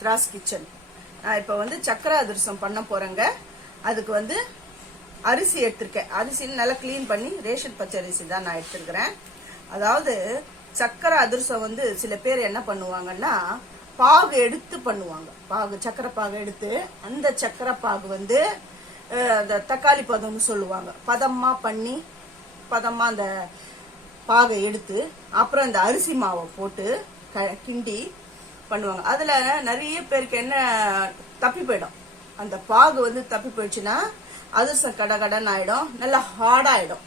Chitra's kitchen. நான் இப்போ வந்து சக்கரை அதிரசம் பண்ண போறேங்க. அதுக்கு வந்து அரிசி எடுத்திருக்கேன். அரிசி நல்லா கிளீன் பண்ணி ரேஷன் பச்சை அரிசி தான் நான் எடுத்திருக்கிறேன். அதாவது சக்கரை அதிரசம் வந்து சில பேர் என்ன பண்ணுவாங்கன்னா பாகு எடுத்து பண்ணுவாங்க. பாகு சக்கரை பாகு எடுத்து அந்த சக்கரை பாகு வந்து அந்த தக்காளி பதம்னு சொல்லுவாங்க. பதமா பண்ணி பதமா அந்த பாகை எடுத்து அப்புறம் இந்த அரிசி மாவை போட்டு கிண்டி பண்ணுவாங்க. அதுல நிறைய பேருக்கு என்ன தப்பி போயிடும். அந்த பாகு வந்து தப்பி போயிடுச்சுன்னா அதிரசம் கடகடன் ஆயிடும், நல்லா ஹார்டாயிடும்.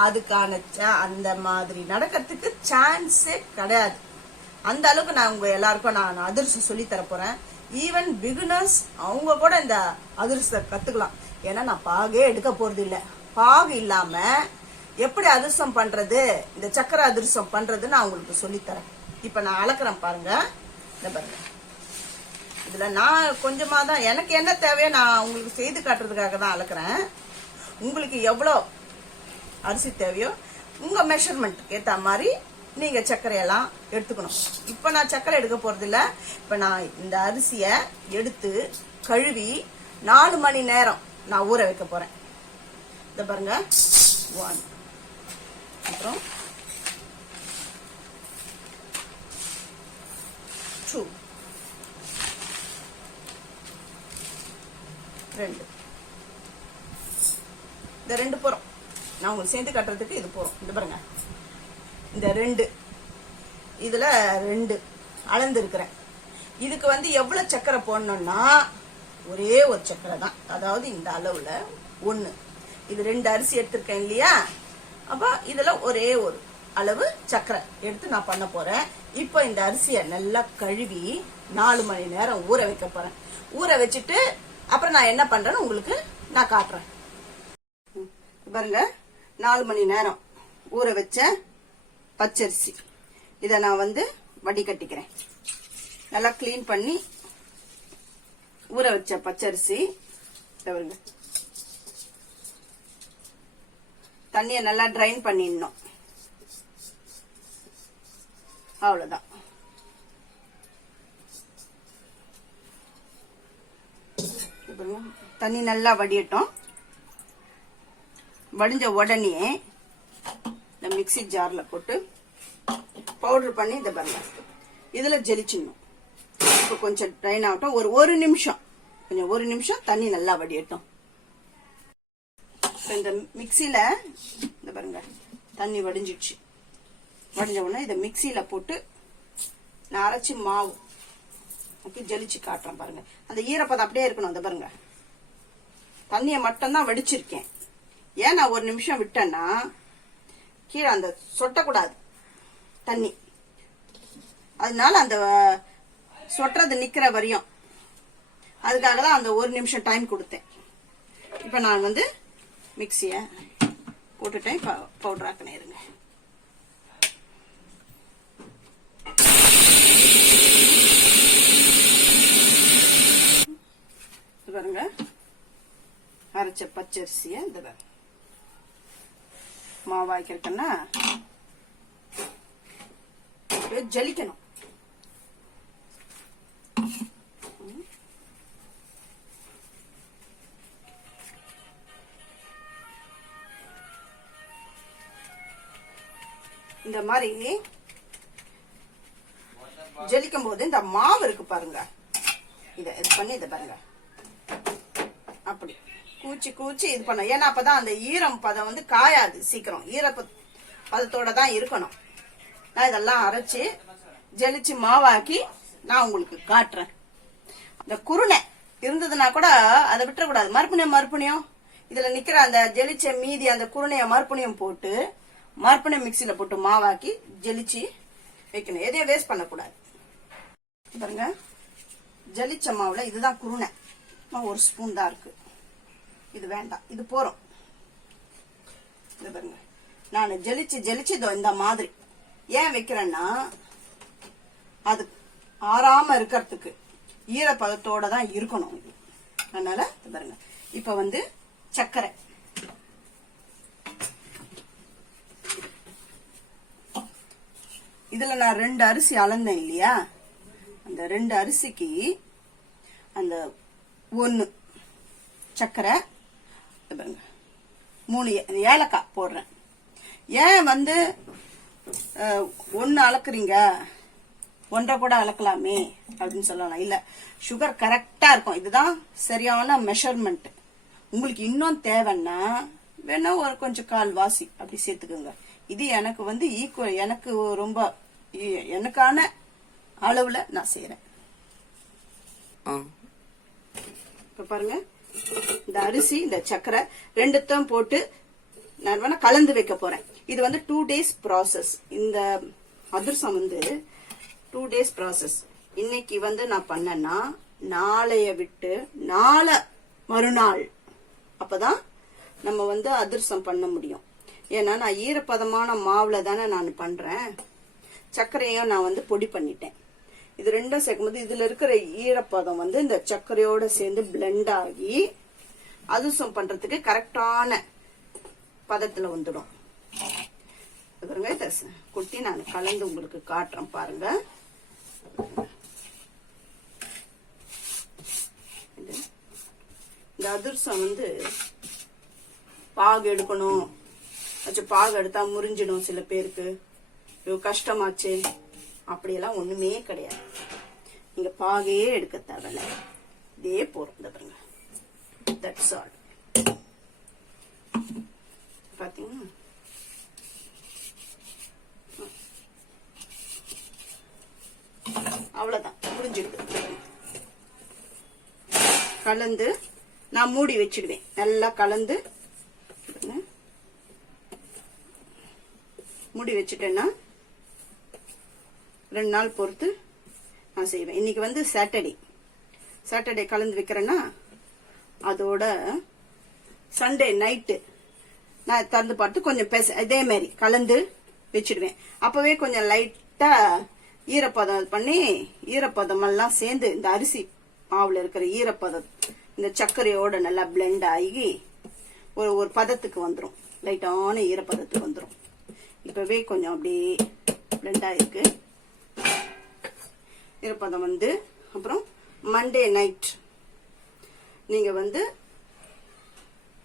அதுக்கான அந்த மாதிரி நடக்கிறதுக்கு சான்ஸே கிடையாது. அந்த அளவுக்கு நான் உங்க எல்லாருக்கும் நான் அதிரசம் சொல்லி தர போறேன். ஈவன் பிகினர்ஸ் அவங்க கூட இந்த அதிரசத்தை கத்துக்கலாம். ஏன்னா நான் பாகே எடுக்க போறது இல்ல. பாகு இல்லாம எப்படி அதிரசம் பண்றது, இந்த சக்கரை அதிரசம் பண்றது நான் உங்களுக்கு சொல்லித்தரேன். இப்ப நான் அளக்குறேன் பாருங்க. இந்த பாருங்க, இதுல நான் கொஞ்சமா தான் எனக்கு என்ன தேவையோ நான் உங்களுக்கு செய்து காட்டுறதுக்காக தான் அளக்குறேன். உங்களுக்கு எவ்வளோ அரிசி தேவையோ உங்க மெஷர்மெண்ட்டுக்கு ஏத்த மாதிரி நீங்க சர்க்கரையெல்லாம் எடுத்துக்கணும். இப்ப நான் சர்க்கரை எடுக்க போறது இல்ல. இப்ப நான் இந்த அரிசிய எடுத்து கழுவி 4 மணி நேரம் நான் ஊற வைக்க போறேன். இத பாருங்க, 1 அப்புறம் 2 2 இந்த 2 போறோம். நான் உங்களுக்கு சேர்ந்து கட்டுறதுக்கு இது போறோம். இந்த பாருங்க, இந்த 2 இதுல 2 அளந்து இருக்கிறேன். இதுக்கு வந்து எவ்வளவு சக்கரை போடணும்னா ஒரே ஒரு சக்கரை தான். அதாவது இந்த அளவுல 1. இது 2 அரிசி எடுத்திருக்கேன் இல்லையா, அப்ப இதுல ஒரே ஒரு அளவு சக்கரை எடுத்து நான் பண்ண போறேன். இப்ப இந்த அரிசியை நல்லா கழுவி 4 மணி நேரம் ஊற வைக்க போறேன். ஊற வச்சுட்டு அப்புறம் நான் என்ன பண்றேன்னு உங்களுக்கு நான் காட்டுறேன். பாருங்க, 4 மணி நேரம் ஊற வச்ச பச்சரிசி. இத நான் வந்து வடிகட்டிக்கிறேன். நல்லா கிளீன் பண்ணி ஊற வச்ச பச்சரிசி. தண்ணிய நல்லா ட்ரைன் பண்ணிடணும். அவ்வளவுதான். தண்ணி நல்லா வடியட்டும். வடிஞ்ச உடனே இந்த மிக்ஸி ஜார்ல போட்டு பவுடர் பண்ணி இத பாருங்க, இதுல ஜெலிச்சிடணும். இப்ப கொஞ்சம் ட்ரைன் ஆகட்டும். ஒரு நிமிஷம், கொஞ்சம் 1 நிமிஷம் தண்ணி நல்லா வடியட்டும். இந்த மிக்ஸில இந்த பாருங்க தண்ணி வடிஞ்சிடுச்சு. வடிஞ்ச உடனே இத மிக்ஸில போட்டு நான் அரைச்சி மாவு ஜெலிச்சு காட்டுறேன் பாருங்க. அந்த ஈரப்பதம் அப்படியே இருக்கணும். அந்த பாருங்க, தண்ணிய மட்டும் தான் வடிச்சிருக்கேன். ஏன் நான் 1 நிமிஷம் விட்டேன்னா கீழே அந்த சொட்டக்கூடாது தண்ணி. அதனால அந்த சொட்டுறது நிக்கிற வரையும் அதுக்காக தான் அந்த 1 நிமிஷம் டைம் கொடுத்தேன். இப்ப நான் வந்து மிக்சிய போட்டுட்டேன். பவுடர் ஆக்கினே இருங்க. பாருங்க, அரைச்ச பச்சரிசிய இந்த மாவாய்க்கிறதுன்னா ஜலிக்கணும். இந்த மாதிரி ஜலிக்கும் போது இந்த மாவு இருக்கு பாருங்க, இத பண்ணி இத பாருங்க அப்படி கூச்சி இது பண்ண. ஏன்னா அப்பதான் அந்த ஈரம் பதம் வந்து காயாது. சீக்கிரம் பதத்தோட தான் இருக்கணும். நான் இதெல்லாம் அரைச்சு ஜலிச்சு மாவாக்கி நான் உங்களுக்கு காட்டுறேன். இந்த குருணை இருந்ததுன்னா கூட அதை விட்டுறக்கூடாது. மறுபடியும் இதுல நிக்கிற அந்த ஜெலிச்ச மீதி அந்த குருணைய மறுபடியும் போட்டு மறுபடியும் மிக்சியில போட்டு மாவாக்கி ஜெலிச்சு வைக்கணும். எதையும் வேஸ்ட் பண்ணக்கூடாது. பாருங்க, ஜலிச்ச மாவுல இதுதான் குருணை. 1 ஸ்பூன் தான் இருக்கு. இது வேண்டாம், இது போறோம். இது பாருங்க, நான் ஜலிச்சு இந்த மாதிரி ஏன் வைக்கிறேன்னா அது ஆறாம இருக்கிறதுக்கு ஈரப்பதத்தோட தான் இருக்கணும். அதனால பாருங்க, இப்ப வந்து சர்க்கரை இதுல நான் 2 அரிசி அளந்தேன் இல்லையா, இந்த 2 அரிசிக்கு அந்த 1 சர்க்கரை 3 ஏலக்காய் போடுறேன். ஏன் வந்து 1 அளக்குறீங்க, 1.5 கூட அளக்கலாமே அப்படின்னு சொல்லலாம். இல்ல, சுகர் கரெக்டா இருக்கும். இதுதான் சரியான மெஷர்மெண்ட். உங்களுக்கு இன்னும் தேவைன்னா வேணா ஒரு கொஞ்சம் 1/4 வாசி அப்படி சேர்த்துக்கோங்க. இது எனக்கு வந்து ஈக்குவல், எனக்கு ரொம்ப எனக்கான அளவுல நான் செய்யறேன். இப்ப பாருங்க, இந்த அரிசி இந்த சர்க்கரை 2த்தையும் போட்டு நான் வேணா கலந்து வைக்க போறேன். இது வந்து 2 days ப்ராசஸ். இந்த அதிரசம் வந்து 2 days ப்ராசஸ். இன்னைக்கு வந்து நான் பண்ணேன்னா நாளைய விட்டு மறுநாள் அப்பதான் நம்ம வந்து அதிரசம் பண்ண முடியும். ஏன்னா நான் ஈரப்பதமான மாவுல தானே நான் பண்றேன். சர்க்கரையும் நான் வந்து பொடி பண்ணிட்டேன். இது 2ம் சேர்க்கும்போது இதுல இருக்கிற ஈரப்பதம் வந்து இந்த சர்க்கரையோட சேர்ந்து பிளெண்ட் ஆகி அதிரசம் பண்றதுக்கு கரெக்டான பதத்துல வந்துடும். குட்டி நான் கலந்து உங்களுக்கு காட்டுறேன் பாருங்க. இந்த அதிரசம் வந்து பாகு எடுக்கணும், பாகு எடுத்தா முறிஞ்சிடும் சில பேருக்கு, கஷ்டமாச்சு, அப்படியெல்லாம் ஒண்ணுமே கிடையாது. நீங்க பாகே எடுக்க தேவையில்ல, இதே போறோம். இந்த பாருங்க, தட்ஸ் ஆல். பாத்தீங்கன்னா அவ்வளவுதான், முடிஞ்சிருக்கு. கலந்து நான் மூடி வச்சிடுவேன். நல்லா கலந்து மூடி வச்சுட்டேன்னா 2 நாள் பொறுத்து நான் செய்வேன். இன்னைக்கு வந்து சாட்டர்டே கலந்து வைக்கிறேன்னா அதோட சண்டே நைட்டு நான் திறந்து பார்த்து கொஞ்சம் இதே மாதிரி கலந்து வச்சிடுவேன். அப்பவே கொஞ்சம் லைட்டா ஈரப்பதம் பண்ணி, ஈரப்பதம் எல்லாம் சேர்ந்து இந்த அரிசி மாவுல இருக்கிற ஈரப்பதம் இந்த சர்க்கரையோட நல்லா பிளெண்ட் ஆகி ஒரு பதத்துக்கு வந்துடும். லைட்டான ஈரப்பதத்துக்கு வந்துடும். இப்பவே கொஞ்சம் அப்படியே பிளெண்ட் ஆயிருக்கு ஈரப்பதம் வந்து. அப்புறம் மண்டே நைட் நீங்க வந்து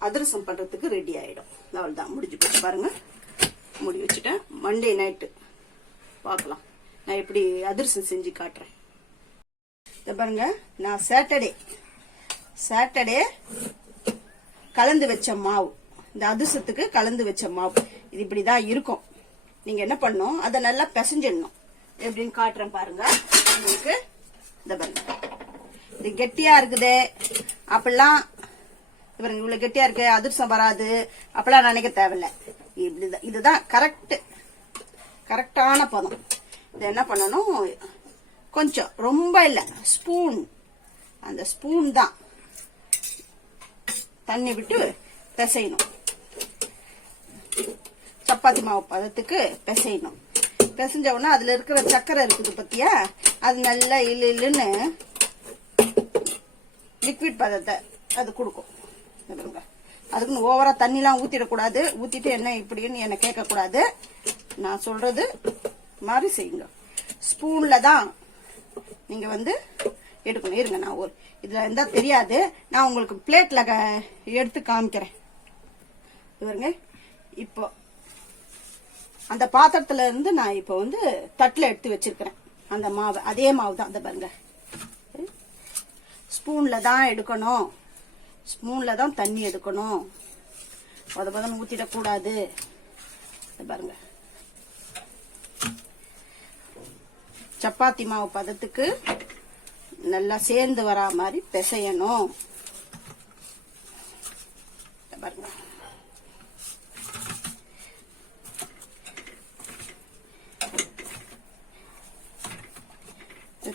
அதிரசம் பண்றதுக்கு ரெடி ஆயிடும். அவ்வளவுதான், முடிஞ்சு போச்சு. பாருங்க, மூடி வச்சுட்டேன். மண்டே நைட்டு பார்க்கலாம் நான் எப்படி அதிரசம் செஞ்சு காட்டுறேன். பாருங்க, நான் சாட்டர்டே கலந்து வச்ச மாவு, இந்த அதிரசத்துக்கு கலந்து வச்ச மாவு இது இப்படிதான் இருக்கும். நீங்க என்ன பண்ணணும், அதை நல்லா பிசைஞ்சிடணும். எப்படின்னு காட்டுறேன் பாருங்க உங்களுக்கு. இந்த பாருங்க, இது கெட்டியா இருக்குது அப்படிலாம் பாருங்க, இவ்வளவு கெட்டியா இருக்கு, அதிரசம் வராது அப்பெல்லாம் நினைக்க தேவையில்ல. இப்படிதான், இதுதான் கரெக்டான பதம். இதை என்ன பண்ணணும், கொஞ்சம் ரொம்ப இல்ல, ஸ்பூன், அந்த ஸ்பூன் தான் தண்ணி விட்டு பிசையணும். சப்பாத்தி மாவு பதத்துக்கு பிசையணும். பிசைஞ்ச உடனே அதுல இருக்கிற சக்கரை இருக்குது பத்தியா, அது நல்லா இல்லுன்னு லிக்விட் பதத்தை அது கொடுக்கும். அதுக்குன்னு ஓவரா தண்ணிலாம் ஊத்திடக்கூடாது. ஊத்திட்டு என்ன இப்படின்னு என்ன கேட்க கூடாது. நான் சொல்றது மாதிரி செய்யுங்க. ஸ்பூன்ல தான் நீங்க வந்து எடுக்கணும். இருங்க, நான் இதுல இருந்தா தெரியாது, நான் உங்களுக்கு பிளேட்ல எடுத்து காமிக்கிறேன். பாருங்க, இப்போ அந்த பாத்திரத்துல இருந்து நான் இப்போ வந்து தட்டுல எடுத்து வச்சிருக்கிறேன் அந்த மாவு. அதே மாவு தான். அந்த பாருங்க, ஸ்பூன்ல தான் எடுக்கணும், ஸ்பூன்ல தான் தண்ணி எடுக்கணும். பதம் ஊத்திடக்கூடாது. பாருங்க, சப்பாத்தி மாவு பதத்துக்கு நல்லா சேர்ந்து வரா மாதிரி பிசையணும். பாருங்க,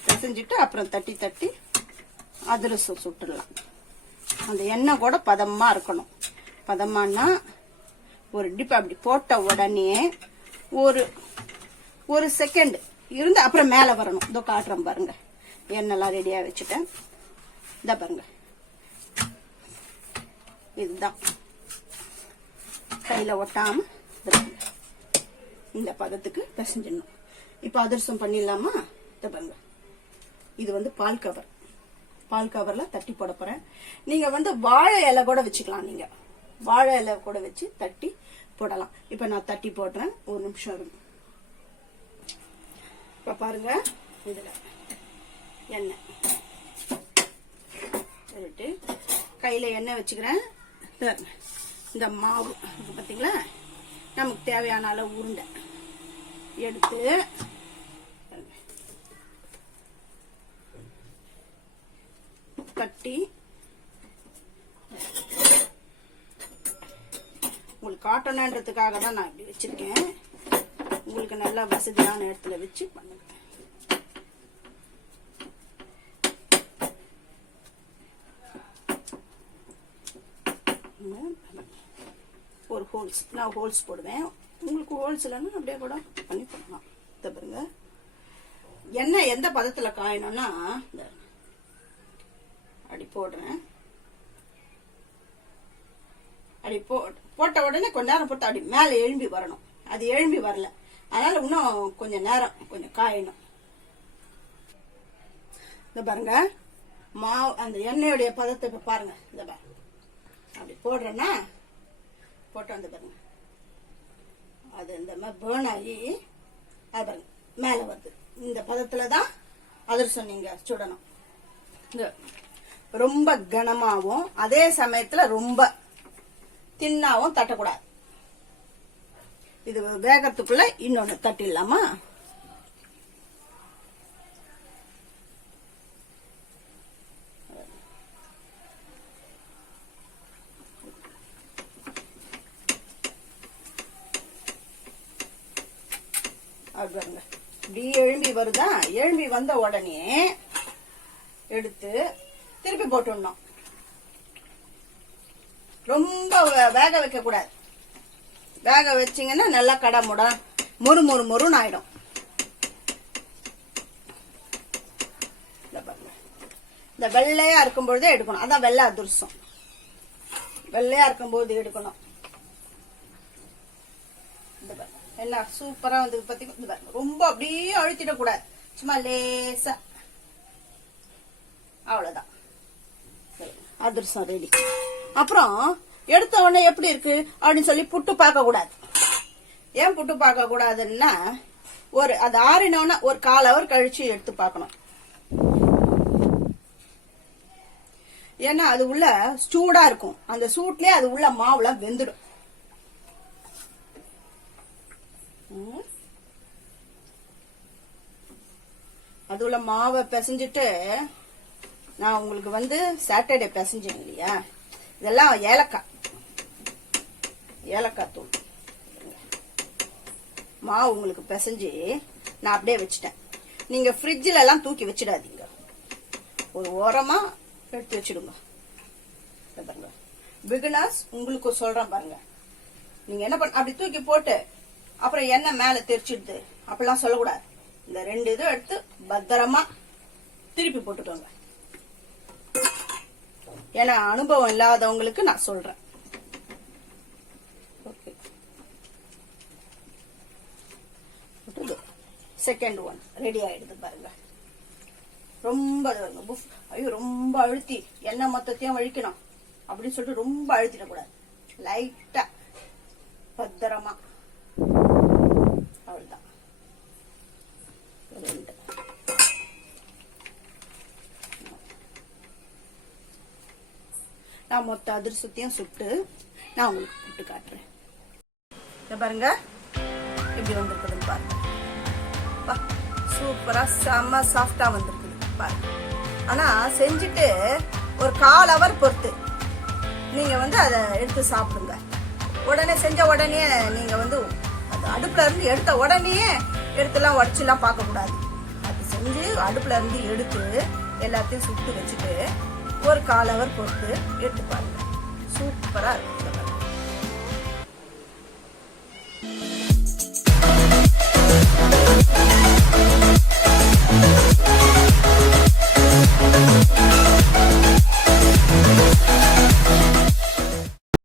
பிசைஞ்சிட்டு அப்புறம் தட்டி அதிரசம் சுட்டுடலாம். அந்த எண்ணெய் கூட பதமா இருக்கணும். பதமானா ஒரு டிப் அப்படி போட்ட உடனே ஒரு செகண்ட் இருந்து அப்புறம் மேல வரணும். இதோ காட்டுறேன் பாருங்க, எண்ணெய்லாம் ரெடியா வச்சுட்டேன். இந்த பாருங்க, இதுதான் கையில ஒட்டாம இந்த பதத்துக்கு பிசைஞ்சிடணும். இப்ப அதிரசம் பண்ணிடலாமா? இந்த பாருங்க, இது வந்து பால் கவர். பால் கவர்ல தட்டி போட போறேன். நீங்க வந்து வாழை இலை கூட வச்சுக்கலாம். நீங்க வாழை இலை கூட வச்சு தட்டி போடலாம். இப்ப நான் தட்டி போடுறேன். ஒரு நிமிஷம் இருக்கும். இப்ப பாருங்க, இதுல எண்ணெய் விட்டு கையில எண்ணெய் வச்சுக்கிறேன். இந்த மாவு பாத்தீங்களா, நமக்கு தேவையான அளவு உருண்டை எடுத்து கட்டி உங்களுக்கு காட்டணுன்றதுக்காக தான் நான் இப்படி வச்சிருக்கேன். உங்களுக்கு நல்லா வசதியான இடத்துல வச்சு பண்ணுங்க. ஒரு ஹோல்ஸ், நான் ஹோல்ஸ் போடுவேன். உங்களுக்கு ஹோல்ஸ் இல்லைன்னா அப்படியே கூட பண்ணி போடலாம். பாருங்க, எண்ணெய் எந்த பதத்துல காயணும்னா அப்படி போடுறேன். அப்படி போட்ட உடனே கொஞ்ச நேரம் போட்டு அப்படி மேல எழும்பி வரணும். அது எழும்பி வரல, அதனால இன்னும் கொஞ்சம் நேரம் கொஞ்சம் காயணும். இந்த பாருங்க, மாவு அந்த எண்ணெயுடைய பதத்தை இப்ப பாருங்க. இந்த பாருங்க, அப்படி போடுறேன்னா போட்டு வந்து பாருங்க, அது இந்த மாதிரி பேர்ன் ஆகி அது பாருங்க மேல வருது. இந்த பதத்துலதான் அதிரசம் நீங்க சுடணும். ரொம்ப கனமாவும் அதே சமயத்துல ரொம்ப தின்னாவும் தட்டக்கூடாது. இது வேகத்துக்குள்ள இன்னொன்னு தட்டிடலாமா? பாருங்க, இப்படி எழும்பி வருதா? எழும்பி வந்த உடனே எடுத்து திருப்பி போட்டுடணும். ரொம்ப வேக வைக்க கூடாது. வேக வச்சீங்கன்னா நல்லா கடமுட மொறுன்னு ஆயிடும். இந்த வெள்ளையா இருக்கும் பொழுதே எடுக்கணும். அதான் வெள்ளை அதிரசம். வெள்ளையா இருக்கும் போது எடுக்கணும். எல்லாம் சூப்பரா வந்து பாத்தீங்கன்னா ரொம்ப அப்படியே அழுத்திட கூடாது. சும்மா லேசா, அவ்வளவுதான் அதிரசம் ரெடி. அப்புறம் எடுத்த உடனே எப்படி இருக்கு அப்படின்னு சொல்லி புட்டு பார்க்க கூடாது. ஏன் புட்டு பார்க்க கூடாதுன்னா, அது ஆறினோன்னா ஒரு 1/4 hour கழிச்சு எடுத்து பார்க்கணும். ஏன்னா அது உள்ள சூடா இருக்கும். அந்த சூட்லயே அது உள்ள மாவுல வெந்துடும். அது உள்ள மாவை பிசைஞ்சிட்டு நான் உங்களுக்கு வந்து சாட்டர்டே பிசைஞ்சேன் இல்லையா, இதெல்லாம் ஏலக்காய் தூள் மாவு உங்களுக்கு பிசைஞ்சு நான் அப்படியே வச்சுட்டேன். நீங்க ஃப்ரிட்ஜில எல்லாம் தூக்கி வச்சிடாதீங்க. ஒரு ஓரமா எடுத்து வச்சிடுங்க. பாருங்க, பிகினர்ஸ் உங்களுக்கு சொல்றேன் பாருங்க. நீங்க என்ன பண்ண, அப்படி தூக்கி போட்டு அப்புறம் எண்ணெய் மேல தெரிச்சிடுது அப்படிலாம் சொல்லக்கூடாது. இந்த 2 இதும் எடுத்து பத்திரமா திருப்பி போட்டுக்கோங்க. ஏன்னா அனுபவம் இல்லாதவங்களுக்கு நான் சொல்றேன். செகண்ட் ஒன் ரெடி ஆயிடுது பாருங்க. ரொம்ப ஐயோ ரொம்ப அழுத்தி எண்ணெய் மொத்தத்தையும் வழிக்கணும் அப்படின்னு சொல்லிட்டு ரொம்ப அழுத்திடக்கூடாது. லைட்டா பத்திரமா, அவ்வளவுதான். நான் மொத்த அதிரசத்தையும் சுட்டு நான் உங்களுக்கு புட்டு காட்டுறேன். பாருங்க எப்படி வந்திருக்குதுன்னு பாருங்க. சூப்பரா செம்ம சாஃப்டா வந்திருக்குது பாருங்க. ஆனா செஞ்சுட்டு ஒரு 1/4 hour பொறுத்து நீங்க வந்து அதை எடுத்து சாப்பிடுங்க. உடனே செஞ்ச உடனே நீங்க வந்து அது அடுப்புல இருந்து எடுத்த உடனே எடுத்துலாம் உடச்சுலாம் பார்க்க கூடாது. அது செஞ்சு அடுப்புல இருந்து எடுத்து எல்லாத்தையும் சுட்டு வச்சுட்டு ஒரு 1/4 hour பொறுத்து எடுத்து பாருங்க. சூப்பரா இருக்கு.